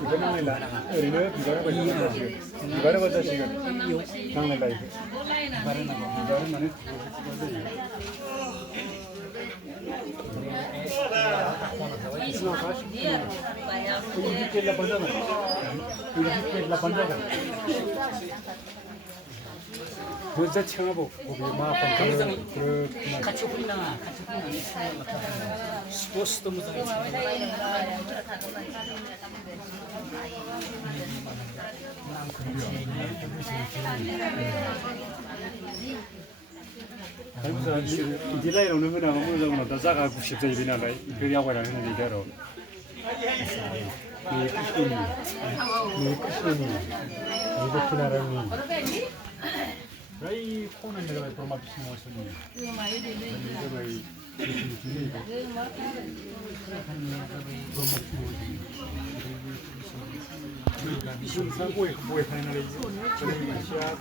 이거 나올라. 우리는 이거를 받자 지금. 나올라 이거. 이거는 나는 벌써 청하고 거기 막 같이 훈련아, 같이 훈련. 스포츠도 무서워. 그래서 이디라이 오는 거나 어느 정도 더 자가고 싶다 이러나 그 야구를 하는 데로 이 끝이 이거 키나라니 이 폰은 내가 왜 도마 비치는 것이니 내가 이 무슨 사고에 뭐에 파이널이 저는 마시아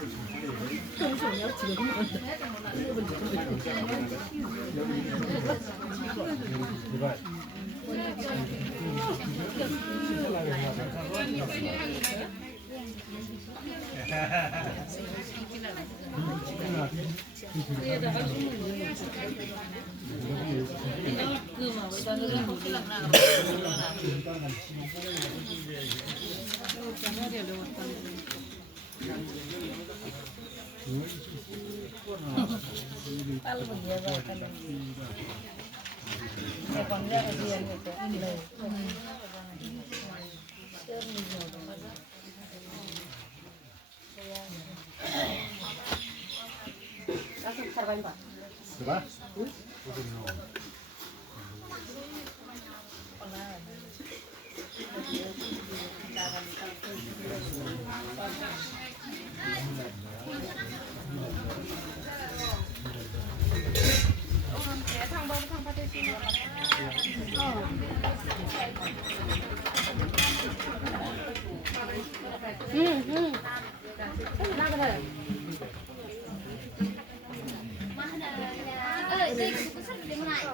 Coba? Ơi, đây cũng sắp đến lại.